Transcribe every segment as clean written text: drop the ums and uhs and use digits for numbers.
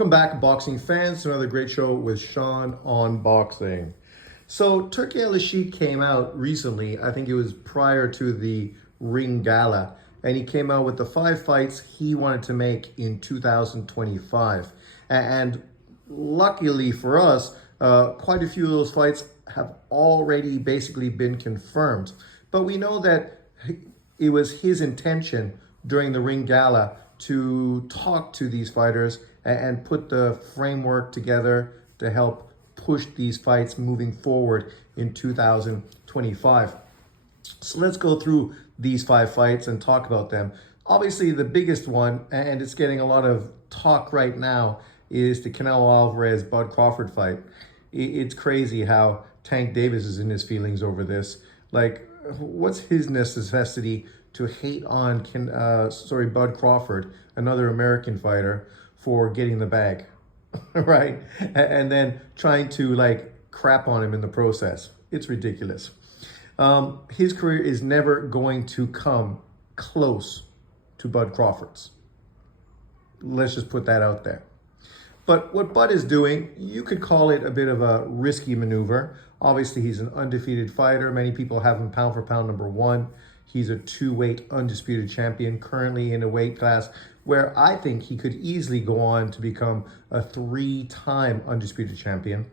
Welcome back, boxing fans, to another great show with Sean on boxing. So Turki Al-Sheikh came out recently, I think it was prior to the Ring Gala, and he came out with the 5 fights he wanted to make in 2025. And luckily for us, quite a few of those fights have already basically been confirmed. But we know that it was his intention during the Ring Gala to talk to these fighters and put the framework together to help push these fights moving forward in 2025. So let's go through these 5 fights and talk about them. Obviously, the biggest one, and it's getting a lot of talk right now, is the Canelo Alvarez-Bud Crawford fight. It's crazy how Tank Davis is in his feelings over this. Like, what's his necessity to hate on Bud Crawford, another American fighter, for getting the bag, right? And then trying to crap on him in the process. It's ridiculous. His career is never going to come close to Bud Crawford's. Let's just put that out there. But what Bud is doing, you could call it a bit of a risky maneuver. Obviously, he's an undefeated fighter. Many people have him pound for pound #1. He's a 2-weight undisputed champion, currently in a weight class where I think he could easily go on to become a 3-time undisputed champion.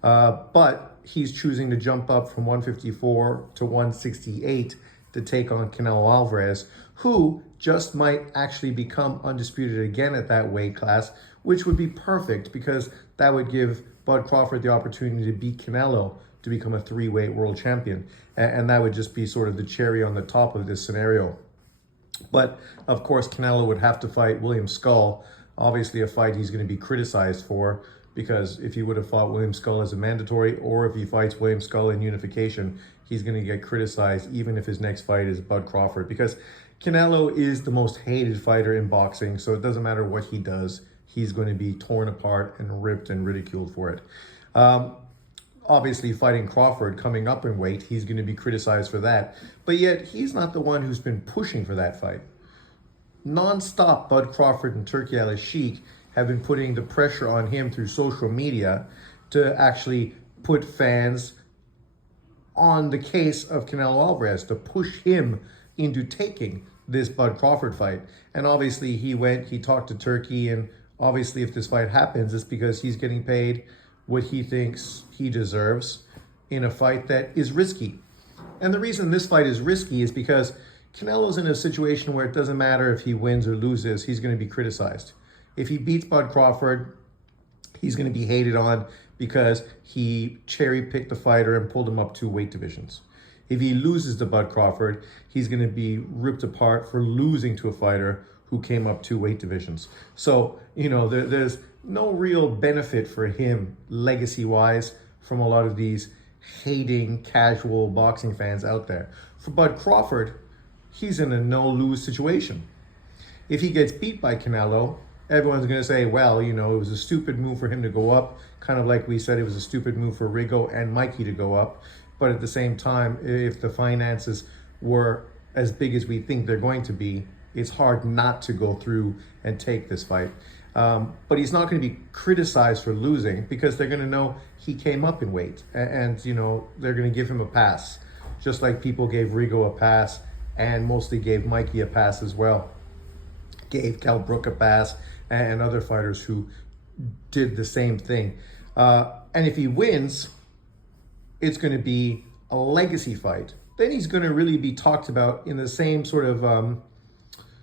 But he's choosing to jump up from 154 to 168 to take on Canelo Alvarez, who just might actually become undisputed again at that weight class, which would be perfect because that would give Bud Crawford the opportunity to beat Canelo to become a 3-weight world champion. And that would just be sort of the cherry on the top of this scenario. But of course, Canelo would have to fight William Skull, obviously a fight he's going to be criticized for, because if he would have fought William Skull as a mandatory, or if he fights William Skull in unification, he's going to get criticized even if his next fight is Bud Crawford, because Canelo is the most hated fighter in boxing, so it doesn't matter what he does, he's going to be torn apart and ripped and ridiculed for it. Obviously, fighting Crawford, coming up in weight, he's going to be criticized for that. But yet, he's not the one who's been pushing for that fight. Non-stop, Bud Crawford and Turki Al-Sheikh have been putting the pressure on him through social media to actually put fans on the case of Canelo Alvarez, to push him into taking this Bud Crawford fight. And obviously, he talked to Turki, and obviously, if this fight happens, it's because he's getting paid what he thinks he deserves in a fight that is risky. And the reason this fight is risky is because Canelo's in a situation where it doesn't matter if he wins or loses, he's going to be criticized. If he beats Bud Crawford, he's going to be hated on because he cherry-picked the fighter and pulled him up 2 weight divisions. If he loses to Bud Crawford, he's going to be ripped apart for losing to a fighter who came up 2 weight divisions. So, there's no real benefit for him legacy-wise from a lot of these hating casual boxing fans out there. For Bud Crawford, he's in a no-lose situation. If he gets beat by Canelo, everyone's going to say, well, it was a stupid move for him to go up, kind of like we said it was a stupid move for Rigo and Mikey to go up. But at the same time, if the finances were as big as we think they're going to be, it's hard not to go through and take this fight. But he's not going to be criticized for losing because they're going to know he came up in weight. And they're going to give him a pass, just like people gave Rigo a pass and mostly gave Mikey a pass as well. Gave Cal Brook a pass and other fighters who did the same thing. And if he wins, it's going to be a legacy fight. Then he's going to really be talked about in the same sort of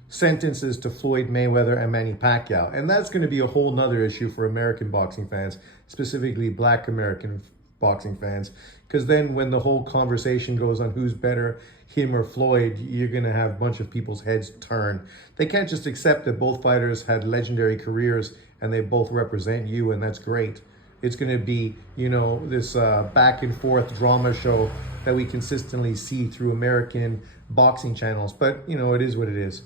sentences to Floyd Mayweather and Manny Pacquiao. And that's going to be a whole nother issue for American boxing fans, specifically Black American boxing fans. Because then when the whole conversation goes on who's better, him or Floyd, you're going to have a bunch of people's heads turn. They can't just accept that both fighters had legendary careers and they both represent you, and that's great. It's going to be, this back and forth drama show that we consistently see through American boxing channels. But, it is what it is.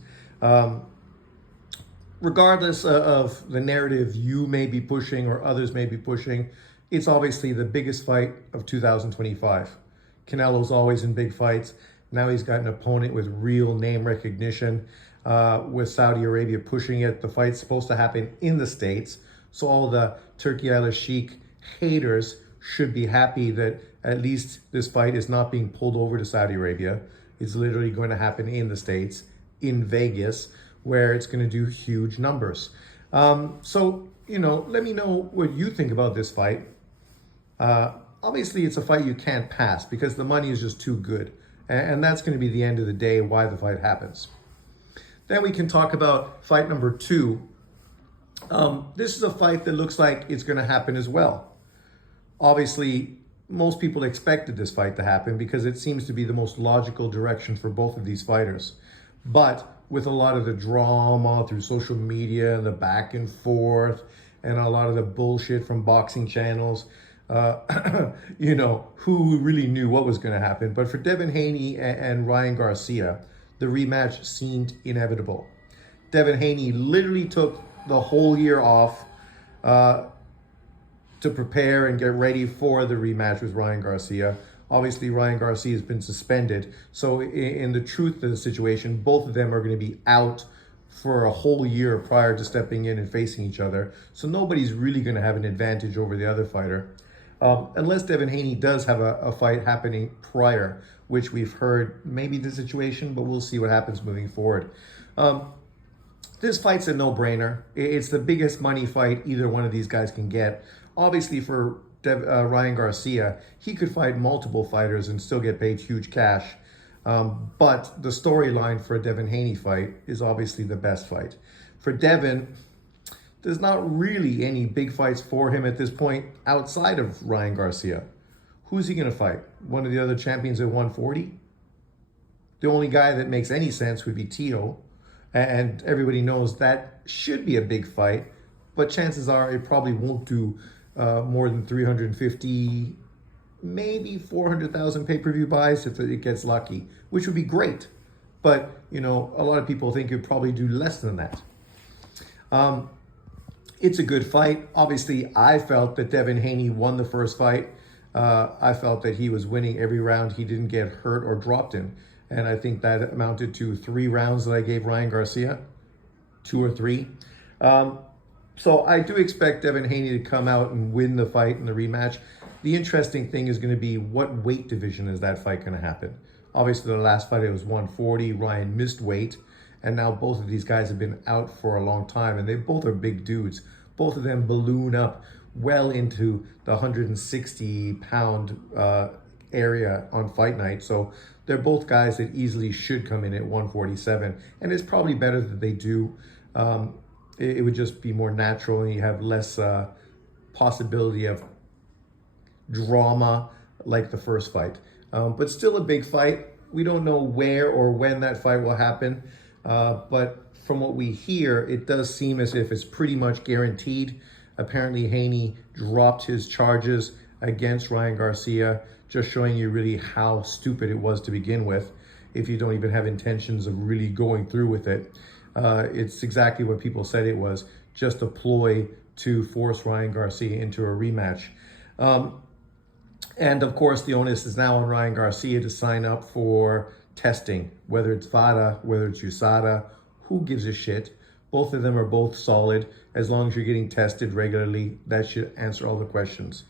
Regardless of the narrative you may be pushing or others may be pushing, it's obviously the biggest fight of 2025. Canelo's always in big fights. Now he's got an opponent with real name recognition. With Saudi Arabia pushing it, the fight's supposed to happen in the States. So all the Turki Al-Sheikh haters should be happy that at least this fight is not being pulled over to Saudi Arabia. It's literally going to happen in the States, in Vegas, where it's going to do huge numbers. So, let me know what you think about this fight. Obviously, it's a fight you can't pass because the money is just too good. And that's going to be the end of the day why the fight happens. Then we can talk about fight number 2. This is a fight that looks like it's going to happen as well. Obviously, most people expected this fight to happen because it seems to be the most logical direction for both of these fighters. But with a lot of the drama through social media, the back and forth, and a lot of the bullshit from boxing channels, who really knew what was going to happen. But for Devin Haney and Ryan Garcia, the rematch seemed inevitable. Devin Haney literally took the whole year off to prepare and get ready for the rematch with Ryan Garcia. Obviously, Ryan Garcia has been suspended. So in the truth of the situation, both of them are going to be out for a whole year prior to stepping in and facing each other. So nobody's really going to have an advantage over the other fighter. Unless Devin Haney does have a fight happening prior, which we've heard may be the situation, but we'll see what happens moving forward. This fight's a no-brainer. It's the biggest money fight either one of these guys can get. Obviously, for Ryan Garcia, he could fight multiple fighters and still get paid huge cash. But the storyline for a Devin Haney fight is obviously the best fight. For Devin, there's not really any big fights for him at this point outside of Ryan Garcia. Who's he going to fight? One of the other champions at 140? The only guy that makes any sense would be Tio. And everybody knows that should be a big fight. But chances are it probably won't do more than 350, maybe 400,000 pay-per-view buys if it gets lucky, which would be great. But, a lot of people think it would probably do less than that. It's a good fight. Obviously, I felt that Devin Haney won the first fight. I felt that he was winning every round he didn't get hurt or dropped in. And I think that amounted to 3 rounds that I gave Ryan Garcia, 2 or 3. So I do expect Devin Haney to come out and win the fight in the rematch. The interesting thing is going to be what weight division is that fight going to happen. Obviously, the last fight, it was 140. Ryan missed weight. And now both of these guys have been out for a long time. And they both are big dudes. Both of them balloon up well into the 160-pound area on fight night. So they're both guys that easily should come in at 147. And it's probably better that they do. It would just be more natural and you have less possibility of drama like the first fight. But still a big fight. We don't know where or when that fight will happen. But from what we hear, it does seem as if it's pretty much guaranteed. Apparently, Haney dropped his charges against Ryan Garcia, just showing you really how stupid it was to begin with if you don't even have intentions of really going through with it. It's exactly what people said it was, just a ploy to force Ryan Garcia into a rematch. And of course, the onus is now on Ryan Garcia to sign up for testing, whether it's VADA, whether it's USADA, who gives a shit? Both of them are both solid. As long as you're getting tested regularly, that should answer all the questions.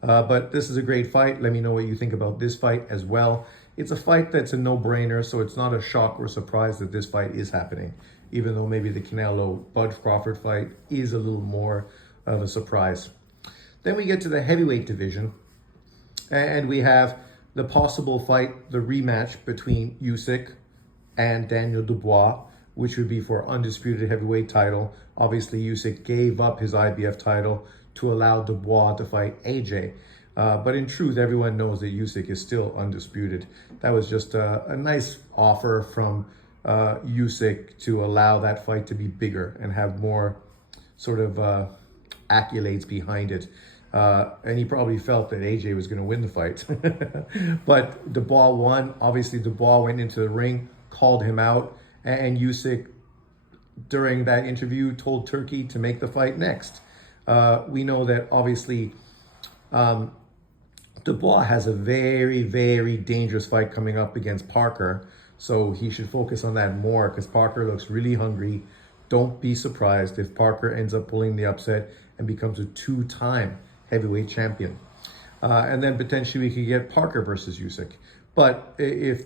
But this is a great fight. Let me know what you think about this fight as well. It's a fight that's a no-brainer, so it's not a shock or surprise that this fight is happening, even though maybe the Canelo-Bud Crawford fight is a little more of a surprise. Then we get to the heavyweight division, and we have the possible fight, the rematch between Usyk and Daniel Dubois, which would be for undisputed heavyweight title. Obviously, Usyk gave up his IBF title to allow Dubois to fight AJ. But in truth, everyone knows that Usyk is still undisputed. That was just a nice offer from Usyk to allow that fight to be bigger and have more sort of accolades behind it. And he probably felt that AJ was going to win the fight. But Dubois won. Obviously, Dubois went into the ring, called him out, and Usyk, during that interview, told Turki to make the fight next. We know that, obviously, Dubois has a very, very dangerous fight coming up against Parker. So he should focus on that more because Parker looks really hungry. Don't be surprised if Parker ends up pulling the upset and becomes a two-time heavyweight champion. And then potentially we could get Parker versus Usyk. But if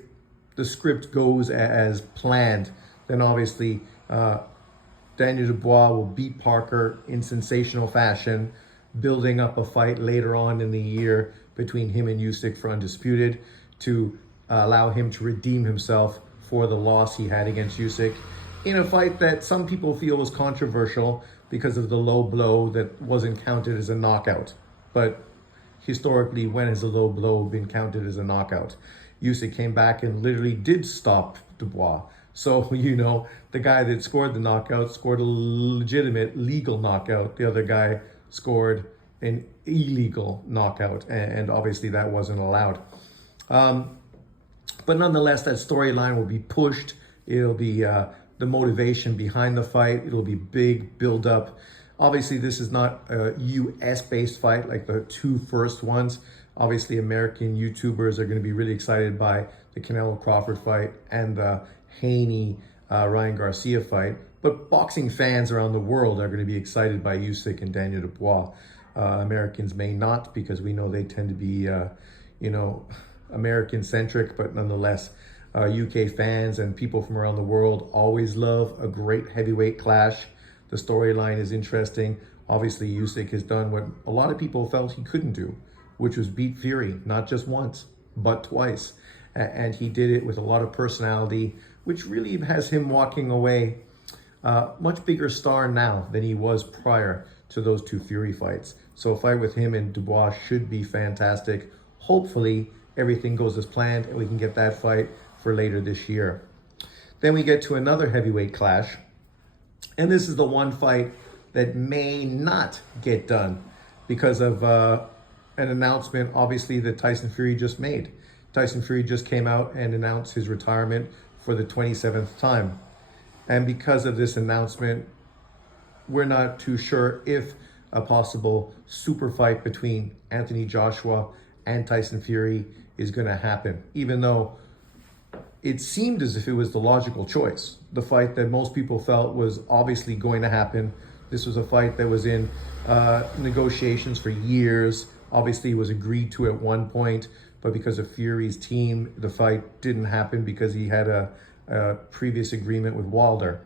the script goes as planned, then obviously Daniel Dubois will beat Parker in sensational fashion, building up a fight later on in the year between him and Usyk for Undisputed to allow him to redeem himself for the loss he had against Usyk in a fight that some people feel was controversial because of the low blow that wasn't counted as a knockout. But historically, when has a low blow been counted as a knockout? Usyk came back and literally did stop Dubois. So, you know, the guy that scored the knockout scored a legitimate, legal knockout. The other guy scored an illegal knockout, and obviously that wasn't allowed. But nonetheless, that storyline will be pushed. It'll be the motivation behind the fight. It'll be big build-up. Obviously, this is not a US-based fight like the two first ones. Obviously, American YouTubers are going to be really excited by the Canelo Crawford fight and the Haney Ryan Garcia fight. But boxing fans around the world are going to be excited by Usyk and Daniel Dubois. Americans may not, because we know they tend to be, American-centric, but nonetheless, UK fans and people from around the world always love a great heavyweight clash. The storyline is interesting. Obviously, Usyk has done what a lot of people felt he couldn't do, which was beat Fury, not just once, but twice. And he did it with a lot of personality, which really has him walking away much bigger star now than he was prior to those two Fury fights. So a fight with him and Dubois should be fantastic. Hopefully, everything goes as planned and we can get that fight for later this year. Then we get to another heavyweight clash. And this is the one fight that may not get done because of an announcement, obviously, that Tyson Fury just made. Tyson Fury just came out and announced his retirement for the 27th time. And because of this announcement, we're not too sure if a possible super fight between Anthony Joshua and Tyson Fury is going to happen, even though it seemed as if it was the logical choice. The fight that most people felt was obviously going to happen. This was a fight that was in negotiations for years. Obviously, it was agreed to at one point, but because of Fury's team, the fight didn't happen because he had a previous agreement with Wilder.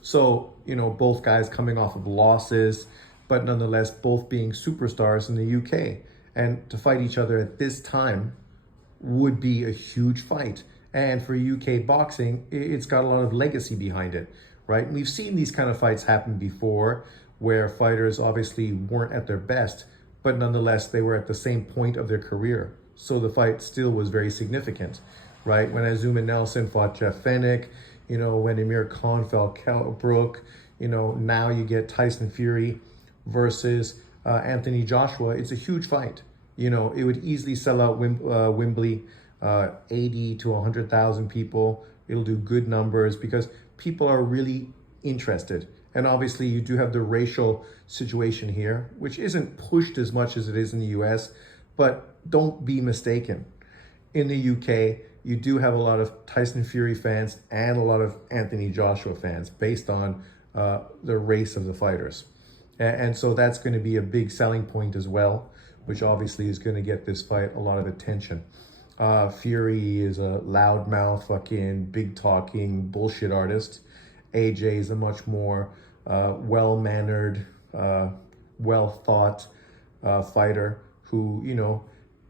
So, you know, both guys coming off of losses, but nonetheless, both being superstars in the UK. And to fight each other at this time would be a huge fight. And for UK boxing, it's got a lot of legacy behind it, right? We've seen these kind of fights happen before where fighters obviously weren't at their best, but nonetheless, they were at the same point of their career. So the fight still was very significant, right? When Azuma Nelson fought Jeff Fennick, you know, when Amir Khan fought Kell Brook, you know, now you get Tyson Fury versus Anthony Joshua. It's a huge fight. You know, it would easily sell out Wembley, 80 to 100,000 people. It'll do good numbers because people are really interested. And obviously you do have the racial situation here, which isn't pushed as much as it is in the US, but don't be mistaken. In the UK, you do have a lot of Tyson Fury fans and a lot of Anthony Joshua fans based on the race of the fighters. And so that's going to be a big selling point as well, which obviously is going to get this fight a lot of attention. Fury is a loudmouth, fucking big talking bullshit artist. AJ is a much more well-mannered, well-thought fighter who, you know,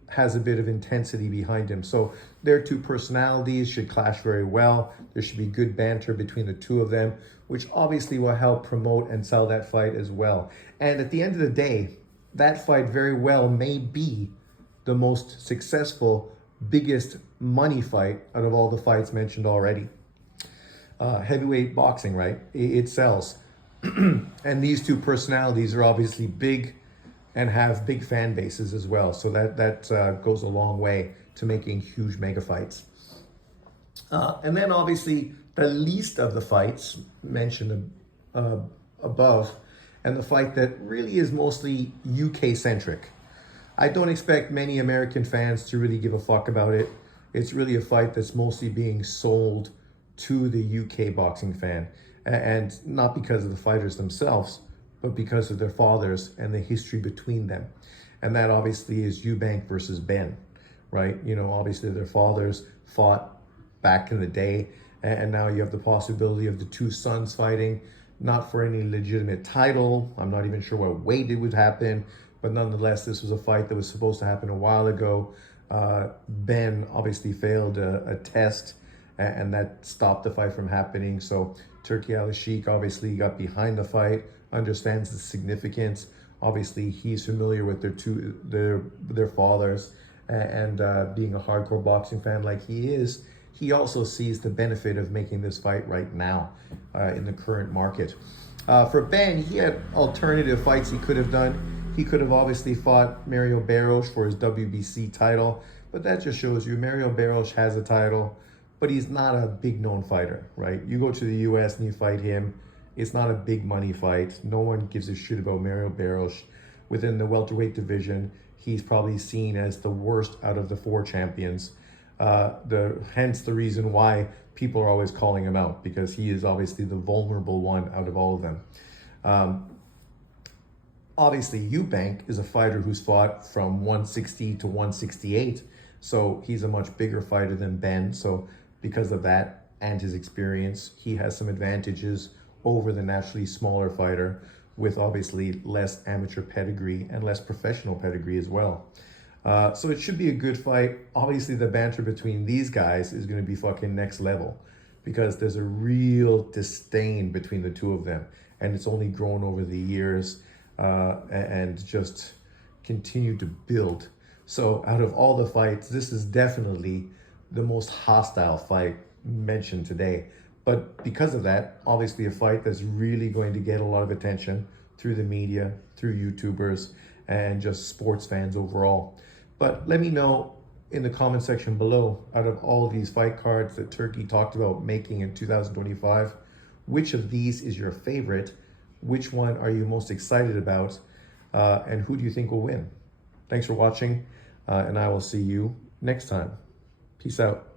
has a bit of intensity behind him. So their two personalities should clash very well. There should be good banter between the two of them, which obviously will help promote and sell that fight as well. And at the end of the day, that fight very well may be the most successful, biggest money fight out of all the fights mentioned already. Heavyweight boxing, right? It sells. And these two personalities are obviously big and have big fan bases as well. So that goes a long way to making huge mega fights. And then obviously the least of the fights mentioned above, and the fight that really is mostly UK centric. I don't expect many American fans to really give a fuck about it. It's really a fight that's mostly being sold to the UK boxing fan, and not because of the fighters themselves, but because of their fathers and the history between them. And that obviously is Eubank versus Ben, right? You know, obviously their fathers fought back in the day, and now you have the possibility of the two sons fighting, not for any legitimate title. I'm not even sure what weight it would happen, but nonetheless, this was a fight that was supposed to happen a while ago. Ben obviously failed a test, and that stopped the fight from happening. So Turki Al Sheikh obviously got behind the fight, understands the significance. Obviously, he's familiar with their fathers, and being a hardcore boxing fan like he is, he also sees the benefit of making this fight right now in the current market. For Ben, he had alternative fights he could have done. He could have obviously fought Mario Barros for his WBC title, but that just shows you Mario Barros has a title, but he's not a big known fighter, right? You go to the US and you fight him, it's not a big money fight. No one gives a shit about Mario Barros. Within the welterweight division, he's probably seen as the worst out of the four champions. Hence the reason why people are always calling him out, because he is obviously the vulnerable one out of all of them. Obviously, Eubank is a fighter who's fought from 160 to 168, so he's a much bigger fighter than Ben. So because of that and his experience, he has some advantages over the naturally smaller fighter, with obviously less amateur pedigree and less professional pedigree as well. So it should be a good fight. Obviously, the banter between these guys is going to be fucking next level, because there's a real disdain between the two of them, and it's only grown over the years and just continued to build. So out of all the fights, this is definitely the most hostile fight mentioned today. But because of that, obviously a fight that's really going to get a lot of attention through the media, through YouTubers, and just sports fans overall. But let me know in the comment section below, out of all of these fight cards that Turki talked about making in 2025, which of these is your favorite? Which one are you most excited about? And who do you think will win? Thanks for watching, and I will see you next time. Peace out.